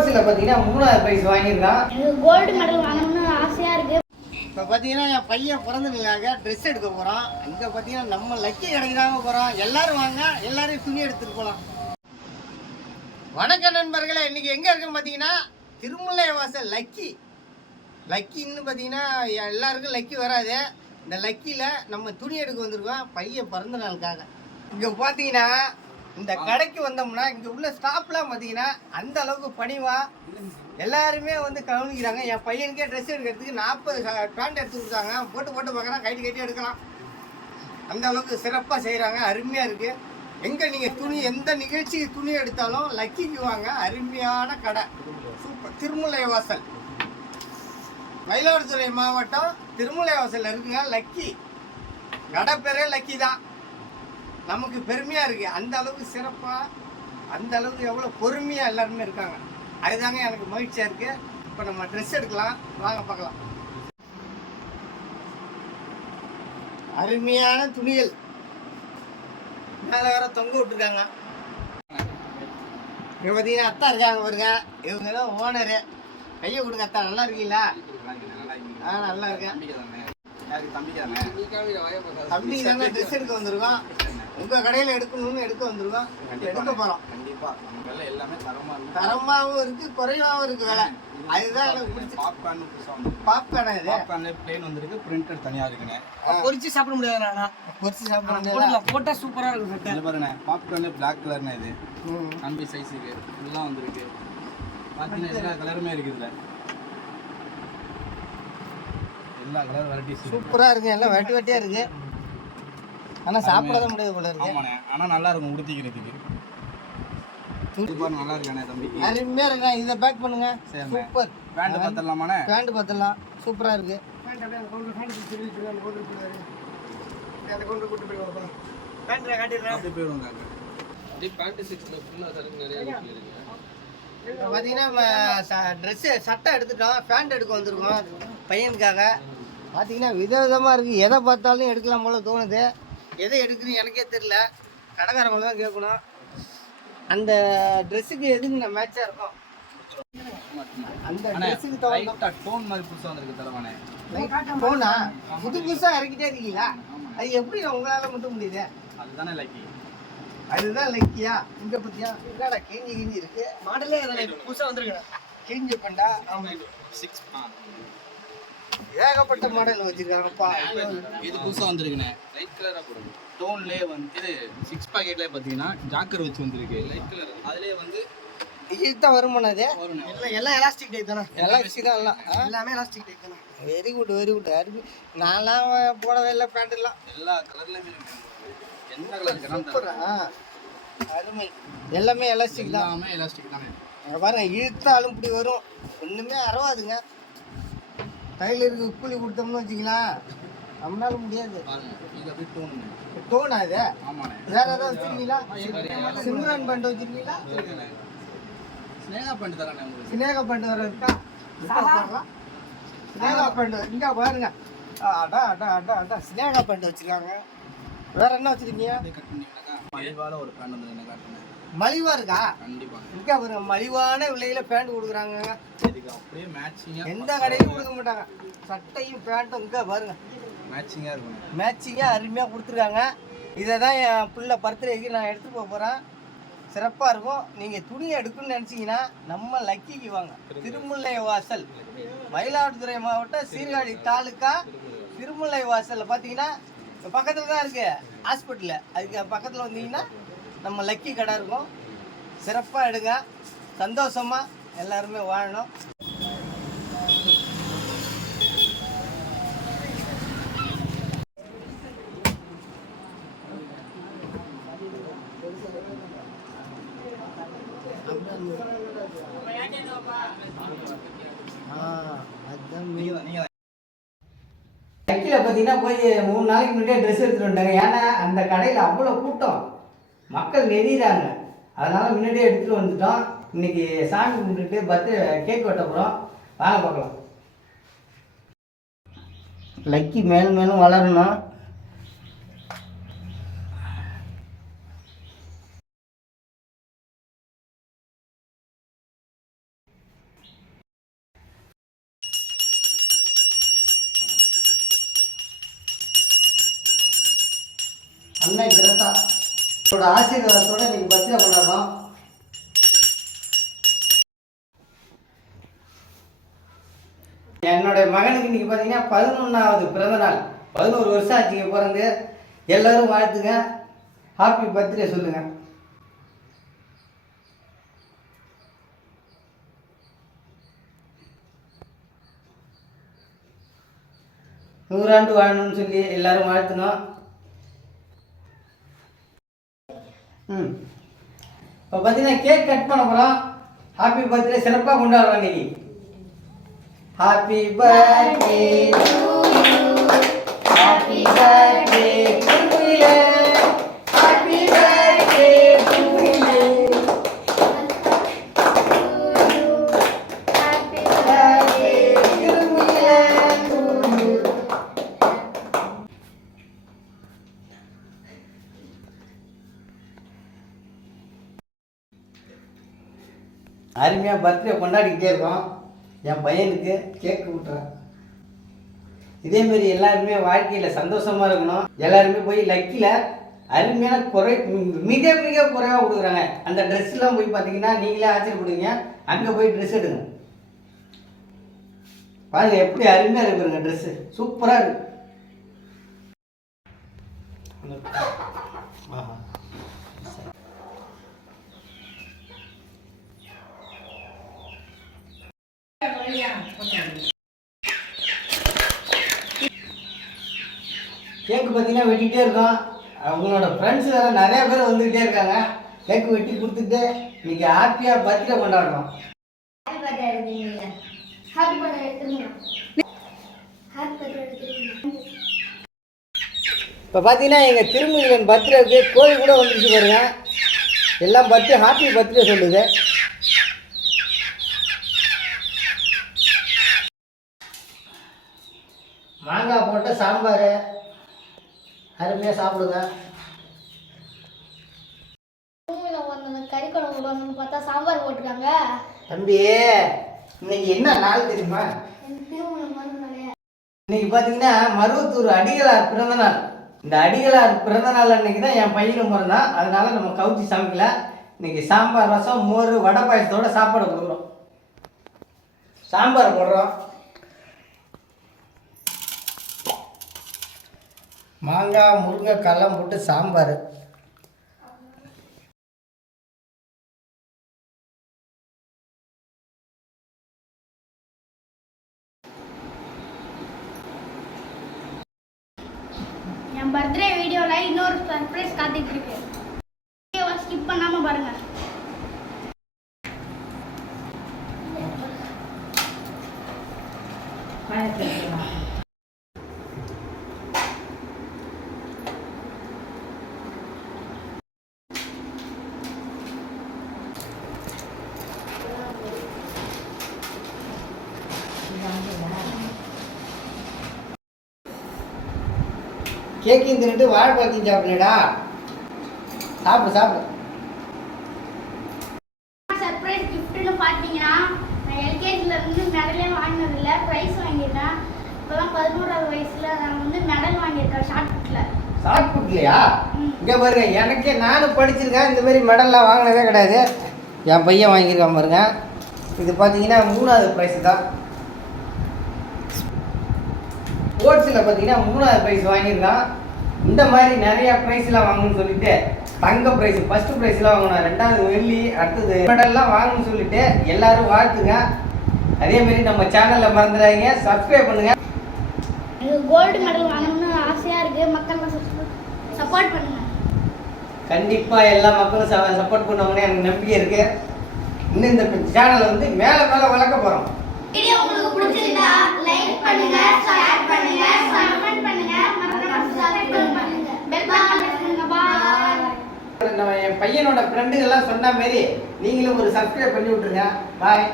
ஸ்போர்ட்ஸில் பார்த்தீங்கன்னா மூணாவது ப்ரைஸ் வாங்கியிருக்கான். எனக்கு கோல்டு மெடல் வாங்கணும்னு ஆசையா இருக்கு. இப்போ பார்த்தீங்கன்னா என் பையன் பிறந்ததுக்காக ட்ரெஸ் எடுக்க போகிறோம் இங்கே பார்த்தீங்கன்னா நம்ம லக்கி கடைக்கு தாங்க போகிறோம் எல்லாரும் வாங்க எல்லாரும் துணி எடுத்துகிட்டு போகலாம் வணக்கம் நண்பர்களே இன்னைக்கு எங்கே இருக்குன்னு பார்த்தீங்கன்னா திருமலை வாசல் லக்கி லக்கின்னு பார்த்தீங்கன்னா எல்லாருக்கும் லக்கி வராது. இந்த லக்கியில் நம்ம துணி எடுக்க வந்திருக்கோம். பையன் பிறந்த நாளுக்காக. இங்கே பார்த்தீங்கன்னா இந்த கடைக்கு வந்தோம்னா இங்கே உள்ள ஸ்டாப்லாம் பார்த்தீங்கன்னா அந்த அளவுக்கு பணிவா எல்லாருமே வந்து கவனிக்கிறாங்க. என் பையனுக்கே ட்ரெஸ் எடுக்கிறதுக்கு நாற்பது பேண்ட் எடுத்து கொடுத்தாங்க. போட்டு போட்டு பார்க்குறான் கைட்டு கைட்டு எடுக்கலாம். அந்த அளவுக்கு சிறப்பாக செய்கிறாங்க அருமையாக இருக்குது எங்கே நீங்கள் துணி எந்த நிகழ்ச்சிக்கு துணி எடுத்தாலும் லக்கிக்கு வாங்க. அருமையான கடை. சூப்பர். திருமலை வாசல். மயிலாடுதுறை மாவட்டம் திருமலை வாசல் இருக்குங்க. லக்கி கடை பேரே லக்கி தான். நமக்கு பெருமையாக இருக்குது அந்த அளவுக்கு சிறப்பாக அந்த அளவுக்கு எவ்வளோ பொறுமையாக எல்லாருமே இருக்காங்க. அதுதாங்க எனக்கு மகிழ்ச்சியாக இருக்குது இப்போ நம்ம ட்ரெஸ் எடுக்கலாம். வாங்க பார்க்கலாம். அருமையான துணிகள். மேலே வேற தொங்க விட்டுருக்காங்க. இங்க பார்த்தீங்கன்னா அத்தா இருக்காங்க பாருங்க. இவங்க தான் ஓனரு கையை கொடுங்க அத்தா. நல்லா இருக்கீங்களா? ஆ நல்லா இருக்கேன். தம்பி தானே? ட்ரெஸ் எடுக்க வந்திருக்கோம். உங்க கடையில எடுக்கணும்னு எடுக்க வந்திருக்கோம். எடுக்க போறோம். கண்டிப்பா. நம்ம எல்லாமே தரமா இருக்கும் தரமாவும் இருக்கு குறைவாகவும் இருக்கு விலை. அதுதான் எனக்கு பிடிச்சி பாப்கார்ன் பாப்கார்ன் இது? பாப்கார்ன்ல பிளேன் வந்திருக்கு பிரிண்டட் தனியா இருக்குங்க. பொரிச்சு சாப்பிட முடியாது நானா பொரிச்சு சாப்பிடுறது போடலாம் போட்டா சூப்பரா இருக்கும் இதுல பாருங்க பாப்கார்ன்ல பிளாக் கலர்னா இது. அன்பி சைஸுக்கு இதெல்லாம் வந்திருக்கு. பாத்தீங்கன்னா எல்லா கலருமே இருக்கு இதுல. எல்லா கலர் வெரைட்டிஸ் சூப்பரா இருக்கு. எல்லாம் வெட்டி வெட்டியா இருக்கு. ஆனா சாப்பிட முடியாது போல இருக்கு. ஆமாண்ணே. ஆனா நல்லா இருக்கும் உடுத்திக்கிறதுக்கு. நல்லா இருக்கானே தம்பி? அருமையா இருக்கு இதை பேக் பண்ணுங்க. சூப்பர் பேண்ட் பார்த்துடலாமாண்ணே பேண்ட் பார்த்தலாம் சூப்பரா இருக்கு. பார்த்தீங்கன்னா ட்ரெஸ்ஸு சட்டை எடுத்துட்டோம். பேண்ட் எடுக்க வந்திருக்கோம். பையனுக்காக. பார்த்தீங்கன்னா விதவிதமாக இருக்குது எதை பார்த்தாலும் எடுக்கலாம் போல தோணுது. எதை எடுக்குன்னு எனக்கே தெரில கடைக்காரவங்க தான் கேட்கணும். அந்த ட்ரெஸ்ஸுக்கு எதுக்கு நான் மேட்சாக இருக்கும்? அந்த ட்ரெஸ்ஸுக்கு தகுந்த டோன் மாதிரி புதுசா வந்திருக்கு தலைவானே போனா புது புதுசாக இறக்கிட்டே இருக்கீங்களா? அது எப்படி உங்களால் மட்டும் முடியுது? அதுதானே லைக்கி அதுதான் லக்கியா இங்க பத்தியா? என்னடா கிஞ்சி கிஞ்சி இருக்கு? மாடலே அதான் புதுசா வந்திருக்கேன் கிஞ்சி பண்டா ஆமா சிக்ஸ் ஏகப்பட்ட மாடல் வச்சிருக்காங்கப்பா இது புதுசா வந்திருக்குண்ணே. லைட் கலரா போடுங்க. டோன்லேயே வந்து சிக்ஸ் பாக்கெட்லேயே பார்த்தீங்கன்னா ஜாக்கர் வச்சு வந்திருக்கு. லைட் கலர் அதுலேயே வந்து இதுதான் வருமானம் அது எல்லாம் எலாஸ்டிக் டைப் தானே எல்லாம். வச்சுதான் எல்லாம் எல்லாமே எலாஸ்டிக் டைப் தானே வெரி குட் வெரி குட் அருமை நான்லாம் போடவே இல்லை பேண்ட் எல்லாம். எல்லா கலர்லையுமே எந்த கலர் சூப்பர். அருமை. எல்லாமே எலாஸ்டிக் தான். எல்லாமே எலாஸ்டிக் தானே பாருங்க இழுத்தாலும் இப்படி வரும். ஒண்ணுமே அறவாதுங்க. டைலருக்கு கூலி கொடுத்தோம்னு வச்சுக்கலாம் நம்மளால முடியாது. பாருங்க இது அப்படியே டோனுங்க தோணா இது? ஆமாண்ணே. வேற ஏதாவது வச்சிருக்கீங்களா? சிம்ரான் பேண்ட் வச்சிருக்கீங்களா? சினேகா பேண்ட் வர இருக்கா. சினேகா பேண்ட் இங்க பாருங்க. அடா அடா அடா அடா. சினேகா பேண்ட் வச்சிருக்காங்க. வேற என்ன வச்சிருக்கீங்க? ஒரு பேண்ட் வந்து என்ன காட்டுனேன் மலிவா இருக்கா? கண்டிப்பா. இங்க பாருங்க மலிவான விலையில பேண்ட் கொடுக்குறாங்க? மேட்சிங்கா எந்த கடையிலும் கொடுக்க மாட்டாங்க. சட்டையும் பேண்ட்டும் இங்க பாருங்க. மேட்சிங்கா இருக்கும் மேட்சிங்காக அருமையாக கொடுத்துருக்காங்க. இதை தான் என் பிள்ளை பர்த்டேக்கு நான் எடுத்துகிட்டு போக போகிறேன் சிறப்பாக இருக்கும். நீங்கள் துணி எடுக்கணும்னு நினச்சிங்கன்னா நம்ம லக்கிக்கு வாங்க. திருமுல்லை வாசல். மயிலாடுதுறை மாவட்டம் சீர்காழி தாலுக்கா திருமுல்லை வாசலில் பார்த்தீங்கன்னா பக்கத்தில் தான் இருக்குது ஹாஸ்பிட்டலு அதுக்கு பக்கத்தில் வந்தீங்கன்னா நம்ம லக்கி கடை இருக்கும். சிறப்பாக எடுங்க. சந்தோஷமாக எல்லாருமே வாழணும். லக்கியில் பார்த்தீங்கன்னா போய் மூணு நாளைக்கு முன்னாடியே ட்ரெஸ் எடுத்துட்டு வந்தாங்க ஏன்னா அந்த கடையில் அவ்வளோ கூட்டம். மக்கள் நெறிகிறாங்க அதனால் முன்னாடியே எடுத்துகிட்டு வந்துட்டோம். இன்னைக்கு சாமி கும்பிட்டுட்டு பர்த்டே கேக் வெட்ட போகிறோம் வாங்க பார்க்கலாம். லக்கி மேலும் மேலும் வளரணும். அண்ணன் கிரசா உங்களோட ஆசீர்வாதத்தோட இன்னைக்கு பர்த்டே கொண்டாடுறோம் என்னுடைய மகனுக்கு இன்னைக்கு பார்த்தீங்கன்னா பதினொன்றாவது பிறந்த நாள். பதினோரு வருஷம் ஆச்சுங்க பிறந்து. எல்லாரும் வாழ்த்துங்க. ஹாப்பி பர்த்டே சொல்லுங்க. நூறாண்டு வாழணும்னு சொல்லி எல்லாரும் வாழ்த்தணும். ம் இப்போ பார்த்தீங்கன்னா கேக் கட் பண்ண போகிறோம் ஹாப்பி பர்த்டே சிறப்பாக கொண்டாடுறோம் இன்னைக்கு ஹாப்பி பர்த்டே ஹாப்பி பர்த்டே அருமையாக பர்த்டே கொண்டாடிக்கிட்டே இருக்கோம். என் பையனுக்கு கேக் விட்டுறேன் இதேமாரி எல்லாருமே வாழ்க்கையில் சந்தோஷமாக இருக்கணும். எல்லாருமே போய் லக்கியில் அருமையான குறை மிக மிக குறைவாக கொடுக்குறாங்க. அந்த ட்ரெஸ்லாம் போய் பார்த்தீங்கன்னா நீங்களே ஆச்சரியப்படுவீங்க. அங்கே போய் ட்ரெஸ் எடுங்க. பாருங்க எப்படி அருமையாக இருக்குங்க ட்ரெஸ்ஸு சூப்பராக இருக்கு. ஆஹா. கேக்கு பார்த்தீங்கன்னா வெட்டிகிட்டே இருக்கோம். அவங்களோட ஃப்ரெண்ட்ஸ் வேறு நிறைய பேர் வந்துக்கிட்டே இருக்காங்க. கேக்கு வெட்டி கொடுத்துட்டு இன்னைக்கு ஹாப்பியாக பர்த்டே கொண்டாடுறோம். இப்போ பார்த்தீங்கன்னா எங்கள் திருமணியின் பர்த்டேக்கு கோழி கூட வந்துருச்சு பாருங்க. எல்லாம் பர்த்டே ஹாப்பி பர்த்டே சொல்லுது. மாங்காய் போட்ட சாம்பார். அருமையாக சாப்பிடுங்க. கறி குழம்பு விடணும்னு பார்த்தா சாம்பார் போட்டிருக்காங்க. தம்பி இன்னைக்கு என்ன நாள் தெரியுமா? இன்னைக்கு பார்த்தீங்கன்னா மருவத்தூர் அடிகளார் பிறந்த நாள். இந்த அடிகளார் பிறந்த நாள் அன்னைக்கு தான் என் பையனும் பிறந்தான். அதனால நம்ம கவுச்சி சமைக்கல. இன்னைக்கு சாம்பார் ரசம் மோர் வடை பாயசத்தோட சாப்பாடு கொடுக்குறோம். சாம்பார் போடுறோம். மாங்காய் முருங்கைக்காய்லாம் போட்டு சாம்பார். என் பர்த்டே வீடியோவில் இன்னொரு சர்ப்ரைஸ் காத்துட்டு இருக்கு. வீடியோவை ஸ்கிப் பண்ணாமல் பாருங்க. கேக்கையும் தின்னுட்டு வாழைப்பழத்தையும் சாப்பிடலடா. சாப்பிடு சாப்பிடு. சர்ப்ரைஸ் கிஃப்ட்னு பார்த்தீங்கன்னா நான் எல்கேஜில இருந்து மெடலே வாங்கினதில்ல. ப்ரைஸ் வாங்கியிருக்கேன் இப்போதான் பதினோராவது வயசுல நான் வந்து மெடல் வாங்கியிருக்கேன் ஷார்ட் புட்டில் ஷார்ட் புட்லையா. இங்கே பாருங்க எனக்கே நானும் படிச்சிருக்கேன். இந்த மாதிரி மெடல்லாம் வாங்கினதே கிடையாது. என் பையன் வாங்கியிருக்கான் பாருங்க. இது பார்த்தீங்கன்னா மூணாவது ப்ரைஸ் தான். ஸ்போர்ட்ஸில் பார்த்தீங்கன்னா மூணாவது ப்ரைஸ் வாங்கியிருக்கான். இந்த மாதிரி நிறைய ப்ரைஸ்லாம் வாங்கணும்னு சொல்லிட்டு தங்க ப்ரைஸ் ஃபர்ஸ்ட் ப்ரைஸ்லாம் வாங்கணும் ரெண்டாவது வெள்ளி அடுத்தது மெடல்லாம் வாங்கணும்னு சொல்லிட்டு எல்லாரும் வாழ்த்துங்க. அதே மாதிரி நம்ம சேனலில் மறந்துடாதீங்க. சப்ஸ்கிரைப் பண்ணுங்க. எனக்கு கோல்டு மெடல் வாங்கணும்னு ஆசையாக இருக்குது மக்கள் சப்போர்ட் பண்ணுங்க. கண்டிப்பாக எல்லா மக்களும் சப்போர்ட் பண்ணுவாங்கன்னு எனக்கு நம்பிக்கை இருக்கு. இன்னும் இந்த சேனலை வந்து மேலே மேலே வளர்க்க போகிறோம் வீடியோ உங்களுக்கு பிடிச்சிருந்தா லைக் பண்ணுங்க ஷேர் பண்ணுங்க கமெண்ட் பண்ணுங்க நம்ம என் பையனோட ஃப்ரெண்டுகள்லாம் சொன்ன மாதிரி நீங்களும் ஒரு சப்ஸ்கிரைப் பண்ணி விட்ருங்க பாய்